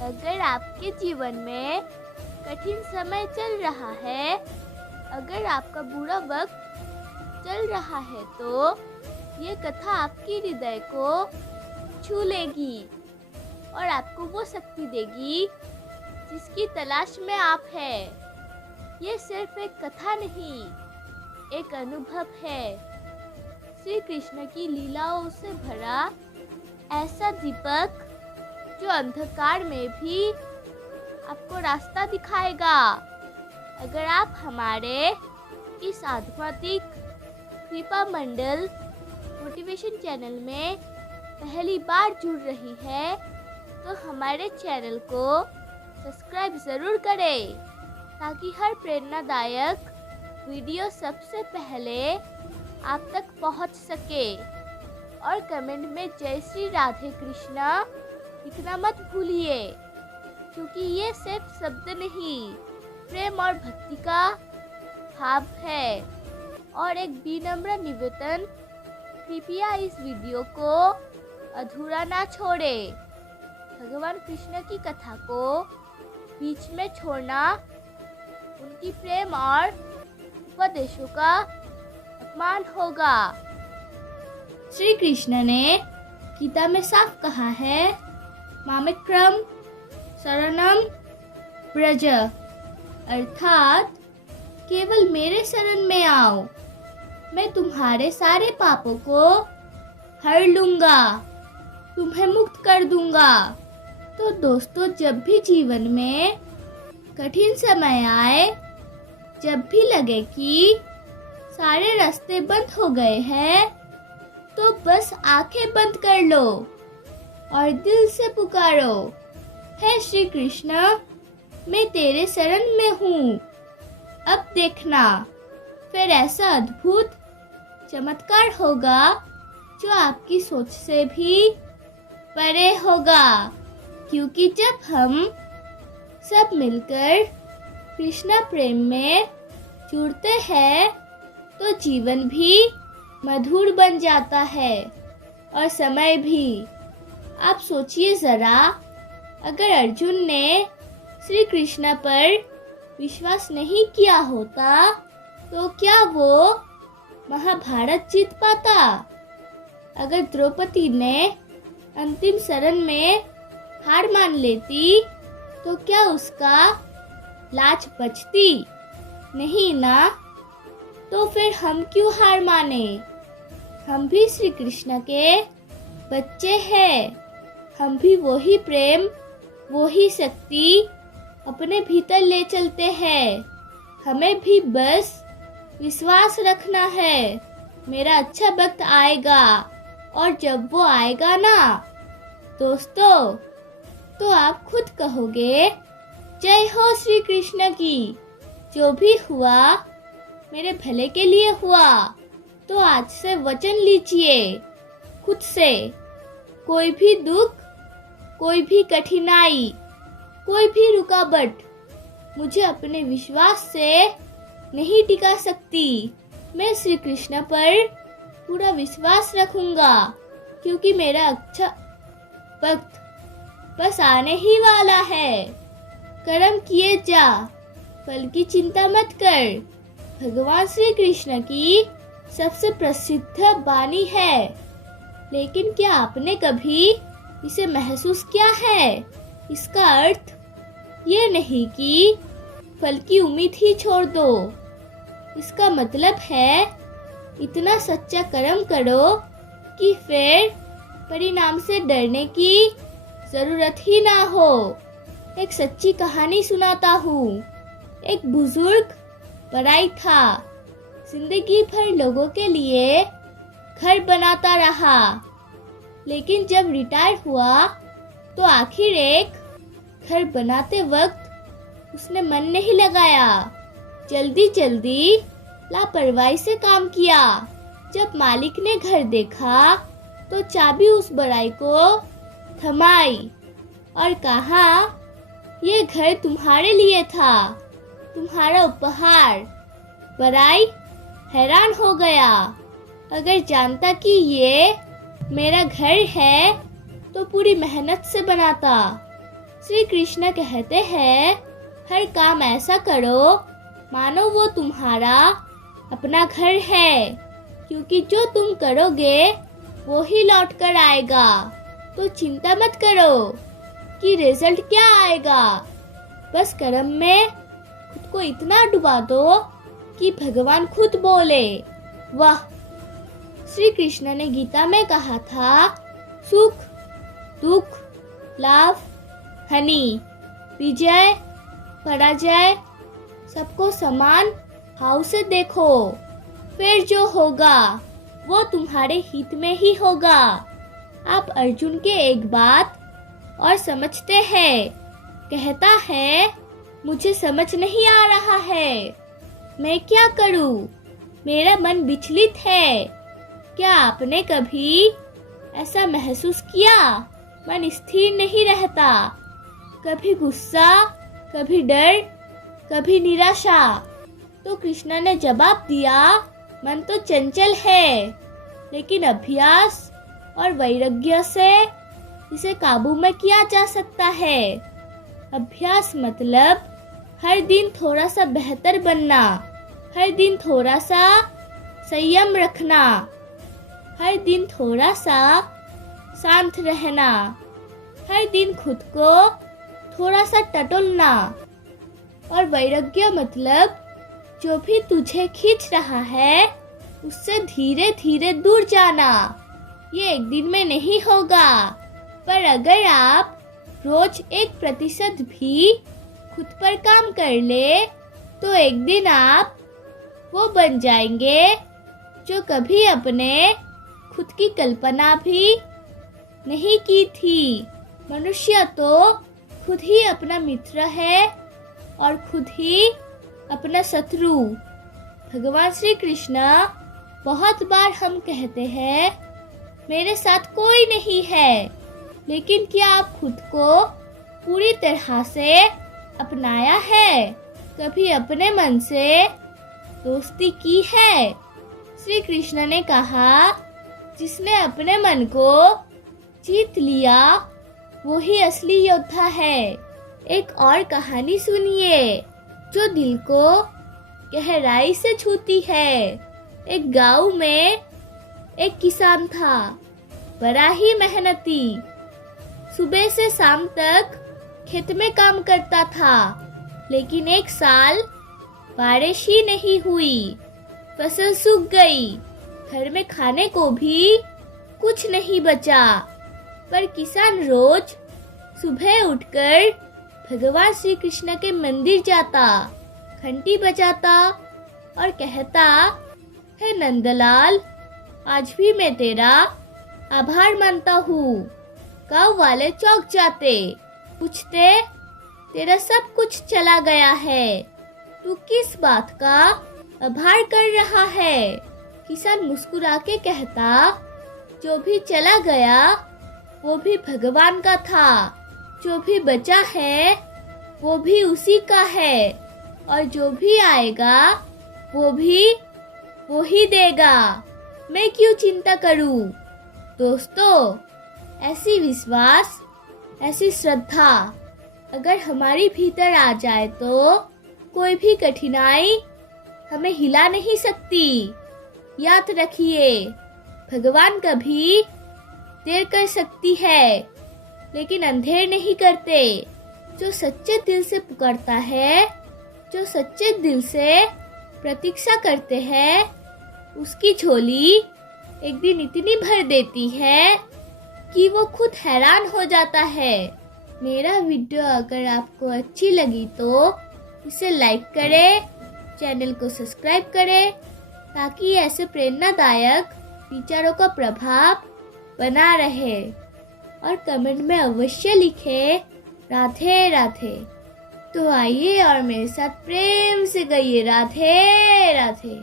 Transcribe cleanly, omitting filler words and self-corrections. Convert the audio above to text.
अगर आपके जीवन में कठिन समय चल रहा है, अगर आपका बुरा वक्त चल रहा है, तो ये कथा आपके हृदय को छू लेगी और आपको वो शक्ति देगी जिसकी तलाश में आप हैं। ये सिर्फ एक कथा नहीं, एक अनुभव है। श्री कृष्ण की लीलाओं से भरा ऐसा दीपक जो अंधकार में भी आपको रास्ता दिखाएगा। अगर आप हमारे इस आध्यात्मिक कृपा मंडल मोटिवेशन चैनल में पहली बार जुड़ रही है, तो हमारे चैनल को सब्सक्राइब ज़रूर करें ताकि हर प्रेरणादायक वीडियो सबसे पहले आप तक पहुंच सके। और कमेंट में जय श्री राधे कृष्णा लिखना मत भूलिए, क्योंकि ये सिर्फ शब्द नहीं, प्रेम और भक्ति का भाव है। और एक विनम्र निवेदन, कृपया इस वीडियो को अधूरा ना छोड़े। भगवान कृष्ण की कथा को बीच में छोड़ना उनकी प्रेम और उपदेशों का अपमान होगा। श्री कृष्ण ने गीता में साफ कहा है, मामेक्रम शरणम ब्रज, अर्थात केवल मेरे शरण में आओ, मैं तुम्हारे सारे पापों को हर लूंगा, तुम्हें मुक्त कर दूंगा। तो दोस्तों, जब भी जीवन में कठिन समय आए, जब भी लगे कि सारे रास्ते बंद हो गए हैं, तो बस आंखें बंद कर लो और दिल से पुकारो, हे श्री कृष्ण, मैं तेरे शरण में हूँ। अब देखना, फिर ऐसा अद्भुत चमत्कार होगा जो आपकी सोच से भी परे होगा। क्योंकि जब हम सब मिलकर कृष्णा प्रेम में जुड़ते हैं, तो जीवन भी मधुर बन जाता है और समय भी। आप सोचिए जरा, अगर अर्जुन ने श्री कृष्ण पर विश्वास नहीं किया होता, तो क्या वो महाभारत जीत पाता? अगर द्रौपदी ने अंतिम शरण में हार मान लेती, तो क्या उसका लाज बचती? नहीं ना। तो फिर हम क्यों हार माने? हम भी श्री कृष्ण के बच्चे हैं। हम भी वही प्रेम, वही शक्ति अपने भीतर ले चलते हैं। हमें भी बस विश्वास रखना है, मेरा अच्छा वक्त आएगा। और जब वो आएगा ना दोस्तों, तो आप खुद कहोगे, जय हो श्री कृष्ण की। जो भी हुआ मेरे भले के लिए हुआ। तो आज से वचन लीजिए खुद से, कोई भी दुख, कोई भी कठिनाई, कोई भी रुकावट मुझे अपने विश्वास से नहीं टिका सकती। मैं श्री कृष्ण पर पूरा विश्वास रखूंगा, क्योंकि मेरा अच्छा वक्त बस आने ही वाला है। कर्म किए जा, फल की चिंता मत कर, भगवान श्री कृष्ण की सबसे प्रसिद्ध वाणी है। लेकिन क्या आपने कभी इसे महसूस किया है? इसका अर्थ ये नहीं कि फल की उम्मीद ही छोड़ दो। इसका मतलब है इतना सच्चा कर्म करो कि फिर परिणाम से डरने की जरूरत ही ना हो। एक सच्ची कहानी सुनाता हूँ। एक बुजुर्ग पढ़ाई था, जिंदगी भर लोगों के लिए घर बनाता रहा, लेकिन जब रिटायर हुआ तो आखिर एक घर बनाते वक्त उसने मन नहीं लगाया। जल्दी जल्दी लापरवाही से काम किया। जब मालिक ने घर देखा तो चाबी उस बड़ाई को थमाई और कहा, ये घर तुम्हारे लिए था, तुम्हारा उपहार। बड़ाई हैरान हो गया। अगर जानता कि ये मेरा घर है तो पूरी मेहनत से बनाता, श्री कृष्ण कहते हैं, हर काम ऐसा करो मानो वो तुम्हारा अपना घर है, क्योंकि जो तुम करोगे वो ही लौट कर आएगा। तो चिंता मत करो कि रिजल्ट क्या आएगा, बस कर्म में खुद को इतना डुबा दो कि भगवान खुद बोले। वाह! श्री कृष्ण ने गीता में कहा था, सुख, दुख, लाभ, हानि, विजय, पराजय सबको समान भाव से देखो, फिर जो होगा वो तुम्हारे हित में ही होगा। आप अर्जुन के एक बात और समझते हैं, कहता है, मुझे समझ नहीं आ रहा है, मैं क्या करूं? मेरा मन विचलित है। क्या आपने कभी ऐसा महसूस किया? मन स्थिर नहीं रहता, कभी गुस्सा, कभी डर, कभी निराशा। तो कृष्ण ने जवाब दिया, मन तो चंचल है, लेकिन अभ्यास और वैराग्य से इसे काबू में किया जा सकता है। अभ्यास मतलब हर दिन थोड़ा सा बेहतर बनना, हर दिन थोड़ा सा संयम रखना, हर दिन थोड़ा सा शांत रहना, हर दिन खुद को थोड़ा सा टटोलना। और वैराग्य मतलब जो भी तुझे खींच रहा है उससे धीरे धीरे दूर जाना। ये एक दिन में नहीं होगा, पर अगर आप रोज 1% भी खुद पर काम कर ले तो एक दिन आप वो बन जाएंगे जो कभी अपने खुद की कल्पना भी नहीं की थी। मनुष्य तो खुद ही अपना मित्र है और खुद ही अपना शत्रु। भगवान श्री कृष्ण बहुत बार हम कहते हैं, मेरे साथ कोई नहीं है, लेकिन क्या आप खुद को पूरी तरह से अपनाया है? कभी अपने मन से दोस्ती की है? श्री कृष्ण ने कहा, जिसने अपने मन को जीत लिया वो ही असली योद्धा है। एक और कहानी सुनिए जो दिल को गहराई से छूती है। एक गांव में एक किसान था, बड़ा ही मेहनती। सुबह से शाम तक खेत में काम करता था, लेकिन एक साल बारिश ही नहीं हुई, फसल सूख गई, घर में खाने को भी कुछ नहीं बचा। पर किसान रोज सुबह उठकर भगवान श्री कृष्ण के मंदिर जाता, घंटी बजाता और कहता, हे नंदलाल, आज भी मैं तेरा आभार मानता हूँ। गांव वाले चौंक जाते, पूछते, तेरा सब कुछ चला गया है, तू किस बात का आभार कर रहा है? किसान मुस्कुरा के कहता, जो भी चला गया वो भी भगवान का था, जो भी बचा है वो भी उसी का है, और जो भी आएगा वो भी वो ही देगा, मैं क्यों चिंता करूं? दोस्तों, ऐसी विश्वास, ऐसी श्रद्धा अगर हमारी भीतर आ जाए तो कोई भी कठिनाई हमें हिला नहीं सकती। याद रखिए, भगवान कभी देर कर सकती है, लेकिन अंधेर नहीं करते। जो सच्चे दिल से पुकारता है, जो सच्चे दिल से प्रतीक्षा करते हैं, उसकी झोली एक दिन इतनी भर देती है कि वो खुद हैरान हो जाता है। मेरा वीडियो अगर आपको अच्छी लगी तो इसे लाइक करें, चैनल को सब्सक्राइब करें, ताकि ऐसे प्रेरणादायक विचारों का प्रभाव बना रहे। और कमेंट में अवश्य लिखें, राधे राधे। तो आइए और मेरे साथ प्रेम से कहिए, राधे राधे।